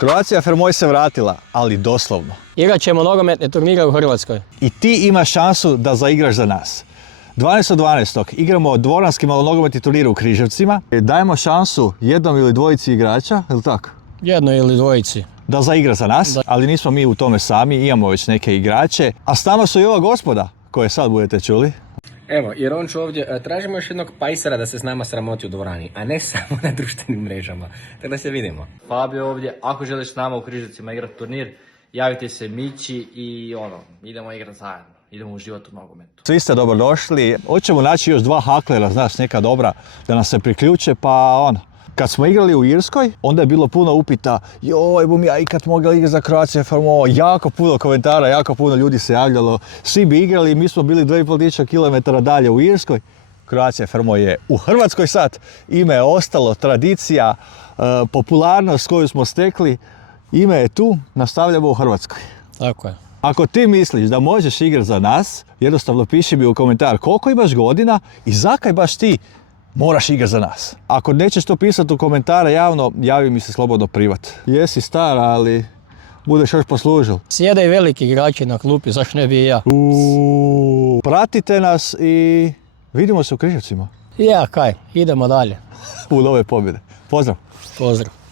Croatia Fermoj se vratila, ali doslovno. Igrat ćemo nogometne turnire u Hrvatskoj. I ti imaš šansu da zaigraš za nas. 12.12. igramo dvoranski malonogometni turnir u Križevcima. Dajemo šansu jednom ili dvojici igrača, je li tako? Jednoj ili dvojici. Da zaigra za nas, ali nismo mi u tome sami, imamo već neke igrače. A s nama su i ova gospoda, koje sad budete čuli. Evo, jer on ću ovdje, tražimo još jednog pajsera da se s nama sramoti u dvorani, a ne samo na društvenim mrežama. Tako da se vidimo. Fabio ovdje, ako želiš s nama u Križevcima igrati turnir, javite se Mići i idemo igrati zajedno. Idemo uživati u nogometu. Svi ste dobrodošli. Hoćemo naći još dva haklera, znaš, neka dobra, da nam se priključe, pa Kad smo igrali u Irskoj, onda je bilo puno upita, joj, bum ja ikad mogao igrati za Croatia Fermoj, jako puno komentara, jako puno ljudi se javljalo, svi bi igrali, mi smo bili 2.500 km dalje u Irskoj. Croatia Fermoj je u Hrvatskoj sad, ime je ostalo, tradicija, popularnost koju smo stekli, ime je tu, nastavljamo u Hrvatskoj. Tako je. Ako ti misliš da možeš igrati za nas, jednostavno piši mi u komentar koliko imaš godina i zakaj baš ti moraš igrati za nas. Ako nećeš to pisati u komentare javno, javi mi se slobodno privat. Jesi star, ali budeš još poslužil. Sjede i veliki igrači na klupi, zašto ne bi i ja? Pratite nas i vidimo se u Križevcima. Ja, kaj, idemo dalje. U nove pobjede. Pozdrav! Pozdrav!